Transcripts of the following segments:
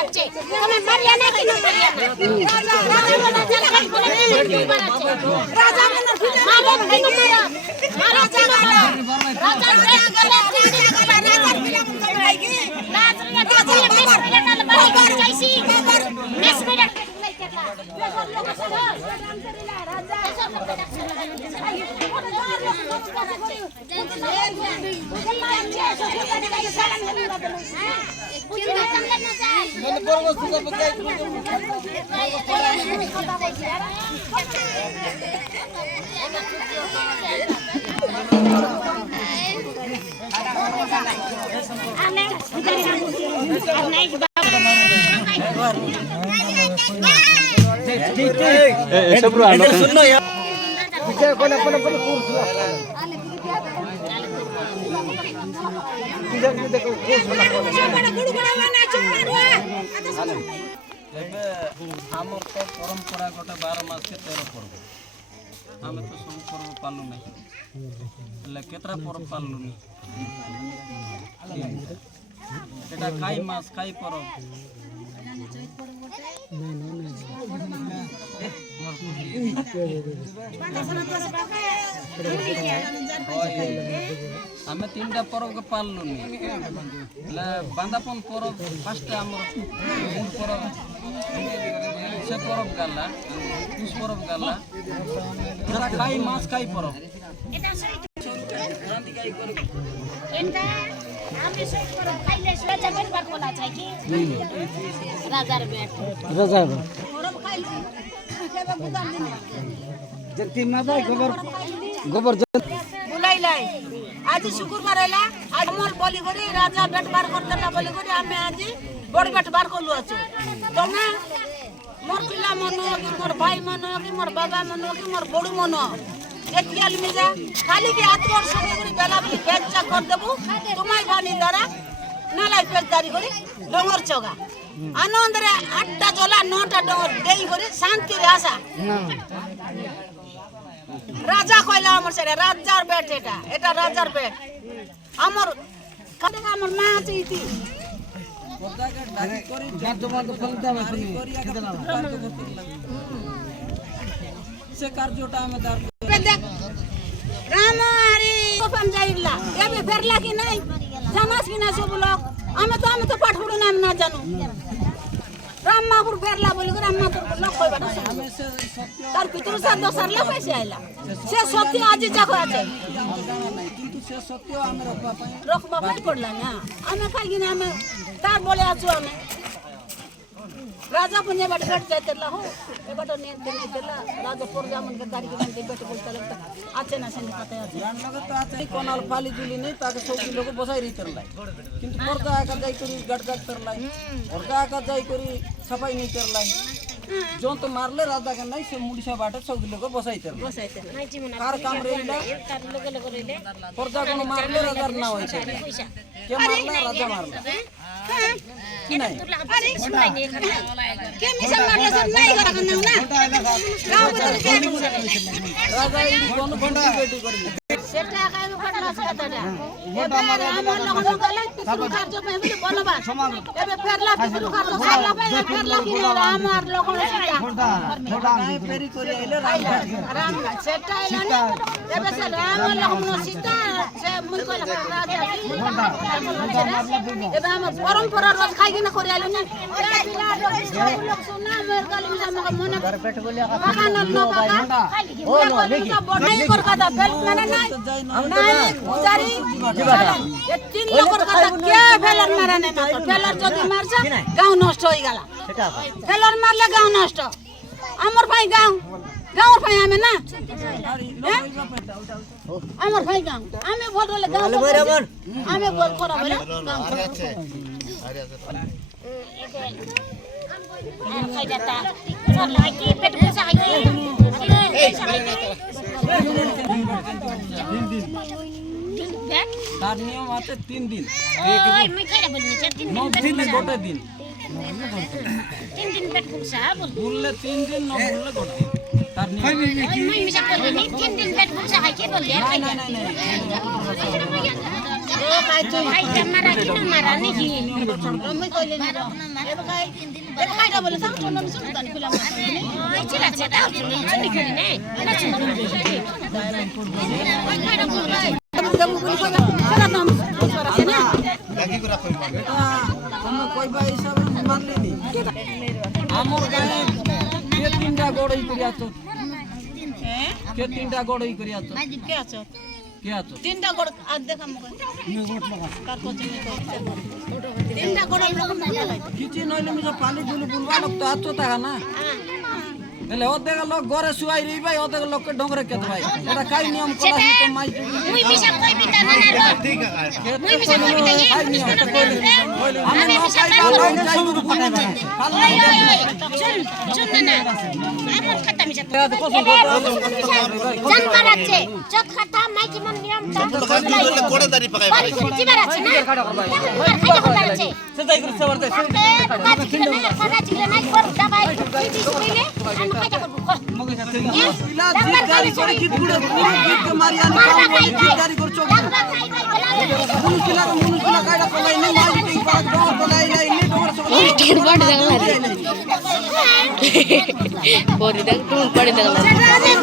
বাড়ছে তুমি মারিয়া না কি না মারিয়া না রাজা মারো কেন মারো মারো জাগালা রাজা গেলে রাজা ফিল্ম করাই কি রাজা দিয়ে মেস মিনিট বাড়ি যাইছি মেস মিনিট নাই কেটলা আমার তো পরম্পরা গোটে 12 মাসকে 13 পর্ব আমি তো সব পর্ব পালু নাই એટલે કેટલા পর্ব পালু নি এটা কাই মাস কাই পর্ব আমি 3টা পর্বকে পাললু নি એટલે বান্দাপন পর্ব ফার্স্টে আমার পর্ব সে পরব গালা পুষ পরব গালা এটা খাই মাছ খাই পরব এটা এটা আমি সব পরব খাইলে রাজা বেরবার বলা যায় কি রাজার বেট রাজা পরব খাইলে কেবা বুদাম দিন জতি মাদাই গোবর বুলাইলাই আজ শুক্রবার আইলা আজ মোর বলি করি রাজা বেট বার করতে না বলি করি আমি আজ বড় বেট বার করলু আছো তুমি মোর পিলা মনো কি মোর ভাই মনো কি মোর বাবা মনো কি মোর বড় মনো এতিয়াল মিজা খালি কি আতর সঙ্গে করি বেলা বলি বেচা কর দেবু তোমাই বানি দ্বারা নালাই পেজদারি করি ডঙ্গর চগা আনন্দরে 8টা জলা 9টা ডঙ্গর দেই করি শান্তি রে আসা রাজা কইলা আমার সেটা রাজার বেট এটা রাজার বেট আমার কানে আমার মা আছে ইতি সে কার্যটা আমি দাঁড় দেখ রাম আরে কোপন যাইলা এবে ফেরলা কি নাই জানাস কি না সব লোক আমি তো পাঠ পড়ু নাম না জানো রাম মাপুর ফেরলা বলি করে রাম মাপুর লোক কইবা না তার ভিতর সে দসারলা পয়সা আইলা সে সত্যি আজি জাগো আছে কিন্তু সে সত্য আমি রকমা পাই পড়লা না আমি খাই কিনা আমি তার বলে আছো আমি রাজা পুনে বাড়ি বেট যাইতেলা হো এবারে নিতে নিতেলা রাজা পরজামন কে গাড়ি কিনতে বেট বলতে লাগতা আছে না সেনে কথা আছে লগে তো আছে কোনাল পালি জুলি নেই তাকে সব লোক বসাই রিতর লাই কিন্তু পর্দা একা যাই করি গট গট কর লাই পর্দা একা যাই করি সাফাই নি কর লাই जो तो मारले राजा के नहीं से मुड़िसा बाटे सब लोग बसाइते নাই জীবন कार काम रेला তার লগে লগে রইলে पर्दा को मारले राजा ना होय छे পয়সা के मारला राजा मारला কি নাই তোর লাগা আরে শুনাই নি এখানে কে মিশা মারলে সব নাই করা কেন না গাও বদল কে राजा इन कोन बंटी बेटी करी সেটা কাইবে ফটলা সেটা এবে আমার লগন গলে পিছু কার্য পাই বলি বলবা এবে ফেরলা পিছু কার্য সারলা পাই ফেরলা কি না আমার লগন সেটা फेरी करी आइले রাম সেটা এলানি এবে সে রাম লগন সীতা সে মুই কইলা রাজা এবে আমার পরম্পরা রোজ খাই কিনা করি আইলো না লোক শুনা আমার গালি মিশা মকে মনে পেট বলি বাগান না বাগান ও নো দেখি বড়াই কর কথা বেল মানে নাই নাই পূজারি এ তিন লোকের কথা কে ফেলার মারা নাই মাত্র ফেলার যদি মারছে গাঁও নষ্ট হয়ে গেল ফেলার মারলে গাঁও নষ্ট আমার ভাই গাঁওর ভাই আমি না আমার ভাই গাঁও আমি ভোট হলে গাঁও আমি ভোট করা বলে খাইদাতা চল কি পেট পয়সা আই तार नियम आते 3 दिन ওই মই খাইরা বলনি 4 দিন 9 दिन गोटे दिन 3 দিন পেট পয়সা বল बोलले 3 दिन न बोलले गोटे दिन तार नियम মই মিশা বলনি 3 দিন পেট পয়সা খাই কে বললে नहीं नहीं नहीं ভাইটা মারা কি না মারা নাকি আমি কইলে না এটা খাইটা বলে তাও চলো আমি শুনতে জানি কইলাম ওই ছিল আছে তাও চুনি করি না এটা চুনি খাইটা বলে দেবো বলি কইবা সেটা তো আমি আছে না তুমি কইবা হিসাবে মানলিনি আমার গায়ে কে তিনটা গড়ই করি আছো কে তিনটা গড়ই করি আছো কে আছো কে আছো তিনটা গড় আর দেখাম কার কোচিং তিনটা গড় লোক না কিছু নইলে মিজা পালি দুলু বুলবা লোক তো আছো তা না এলে অর্ধেক লোক ঘরে শুয়াই রই ভাই অর্ধেক লোককে ডঙ্গরে কেত ভাই এটা কাই নিয়ম করা তো মাই মুই বিশা কই বিতা না না মুই বিশা কই বিতা আমি নকাই ভালো যাই গুরু ফাটাই শুন না এমন খাতা মিশা জানবার আছে চত খাতা মাই যেমন নিয়মটা কোড়ে দাঁড়ি পাকাই ভাই জিবার আছে না খাইতে করবার আছে সেটাই করে সেবার দে খানা ছিল না কর দাবাই কিছু শুনিলে আমি খাইতে করব পিলা জিত গাড়ি করে কি পুরো গিট কে মারি আনি কাম বলি জিত গাড়ি করে চোখ মুনুকিলা কাইডা কলাই নি মাই টিং পাক ডর কলাই লাই নি ডর সব টিকিট বাড়ি দেখলা পরে দেখ তুমি পড়ে দেখলা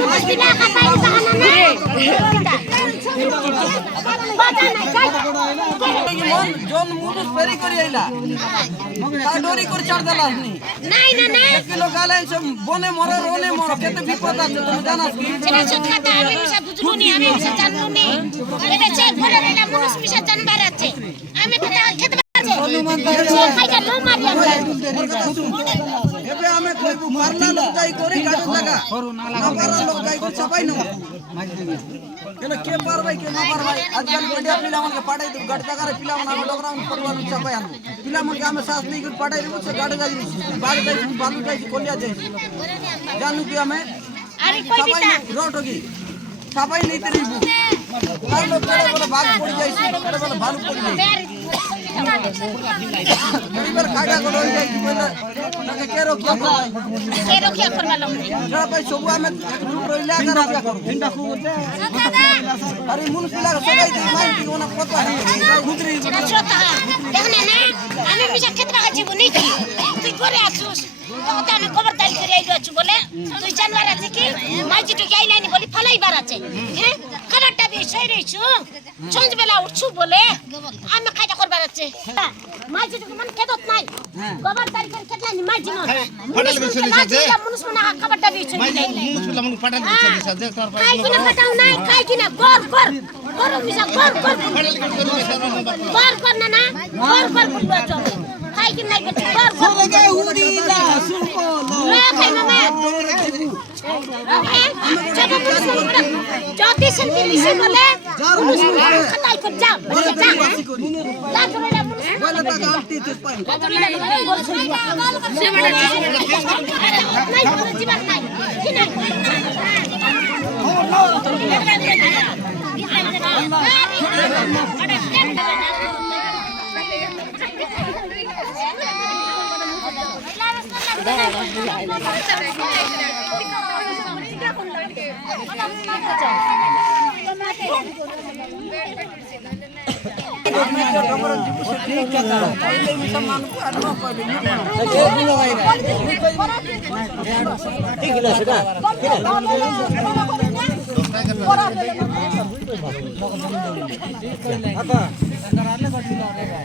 মুশকিলা খাতাই বাহানা না বাজা নাই যাই মন জন মুনুস ফেরি করি আইলা তা ডরি করে ছাড় দেলাস নি নাই না না কিলো গালে সব বনে মরে রনে মরে কত বিপদ আছে তুমি জানাস কি সেটা চত খাতা আমি মিশা বুঝলু নি আমি মিশা জানলু নি এটা চেক করে রেলা মানুষ মিশা জানবার আছে আমি খাতা খেতে পারছে অনুমান করে খাইটা লো মারিয়া এবে আমি কইবু মারলা লোক যাই করি কাজ জায়গা না পারলা লোক যাই করি চাপাই না এলা কে পারবাই কে না পারবাই আজকাল বড়িয়া পিলা আমাকে পাঠাই দু গাড় জায়গারে পিলা আমাকে ডগরাউন্ড করবানো চাপাই আনো পিলা আমাকে আমি সাথ নেই করে পাঠাই দেব সে গাড়ি যাই বাড়ি যাই বালু যাই কলিয়া যাই জানু কি আমি আরে কই চাপাই বিতা রটকি চাপাই নেই তেরিবু তাই লোক বলে ভাগ পড়ি যাইছি বলে ভালু পড়ি যাই এবার কাটা করে হই যাই কি বলে তাকে কে রক্ষা করবে কে রক্ষা করবা লোক নাই যারা ভাই সবু আমি একটু রইলে আগে রক্ষা করব তিনটা খুব আরে মুন পিলা সবাই দি মাই দি ওনা কত গুদরি সেটা শ্রোতা দেখনে না আমি মিশা খেতে পাচ্ছি বনি কি তুই করে আছিস তো আমি খবরদারি করে আইলো আছি বলে তুই জানবার আছে কি মাইজি তো গাই নাইনি বলি ফলাইবার আছে হ্যাঁ খানাটা বিষয় রইছো সঞ্জ বেলা উঠছু বলে আমি খাইটা করবার আছে মাইজি তো মন খেদত নাই খবরদারি করে খেতে নাই মাইজি মন ফাটাল বিষয় দিছে মানুষ মনে খাবারটা বিষয় মাই মুসলিম আমাকে ফাটাল বিষয় দিছে দেখ তার খাই কিনা ফাটাও নাই খাই কিনা গর গর গর মিশা গর গর গর না না গর বলবো চল খাই কিনা নাই করছি গর গর গায় উড়িলা সুকো খাই মামা যদি শান্তি মিশে বলে খাতাই কর যা যা যা ধরে না বলে তা গালতি তো পাই নাই জীবন নাই কি নাই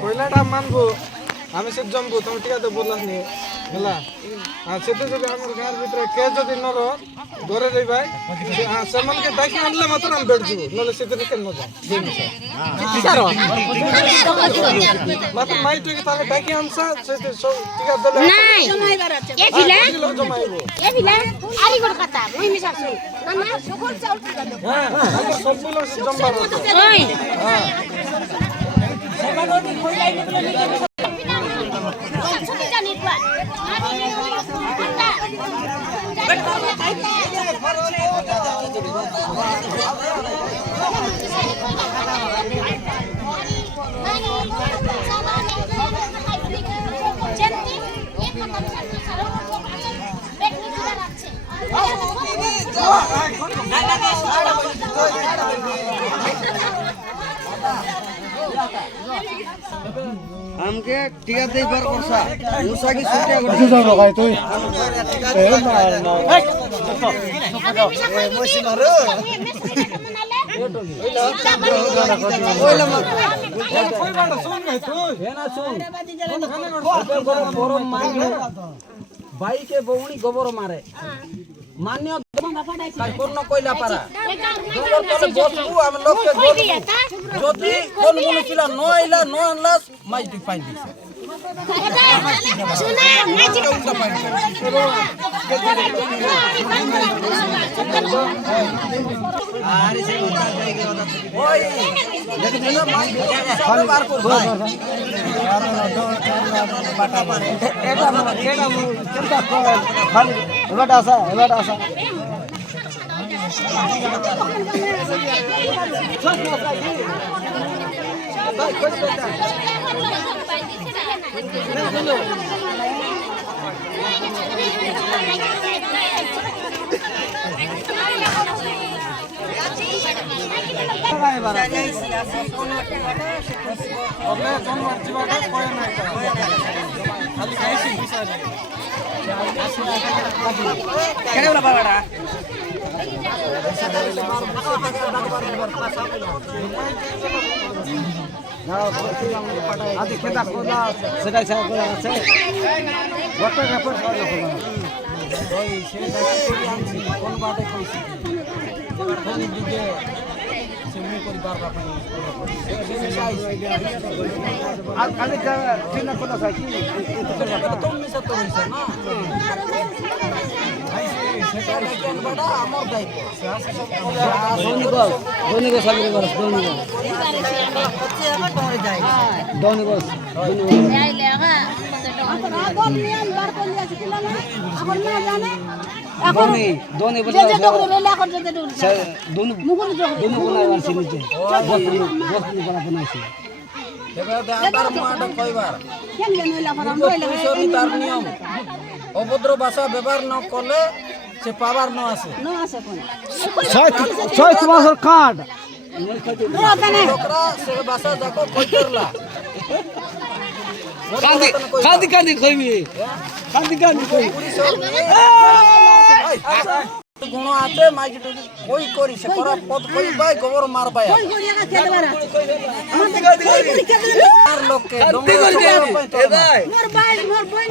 কইলাটা মানবো আমি সে জমবো তুমি ঠিক আছে বললাস নি ହେଲା সেটা যদি আমার গাঁর ভিতরে কে যদি নর ঘরে রই ভাই সেমানকে ডাকি আনলে মাত্র আমি বেড় দিব নলে সেদিন কেন যাও মাত্র মাই তুই তাকে ডাকি আনসা সেটা সব ঠিক আছে নাই এ ভিলা লোক জমাইবো আরি গড় কথা মুই মিশা শুন না না সকল চাউল হ্যাঁ আমরা সবগুলো জমবার ওই ছুটি জানি তো আমকে টিকা দেই বার করছা মুসাকি ছুটিয়া গো মসি মারো বাইকে বউনি গোবর মারে মান্য পূর্ণ কইলা পারা জঙ্গল তলে বসবু আমি লোককে যদি কোন মনে ছিল নয়লা নয়লাস মাইটি পাই দিছে তার নিয়ম অভদ্র ভাষা ব্যবহার ন করলে সে পাবার ন আছে লোকরা সে ভাষা দেখো কই করলা কান্দি কান্দি কইবি কান্দি কান্দি কই গুণ আছে মাইকি কই করি সে করা পদ কই বাই গোবর মার বাই আর লোককে ডঙ্গি করবে এ ভাই মোর ভাই মোর বই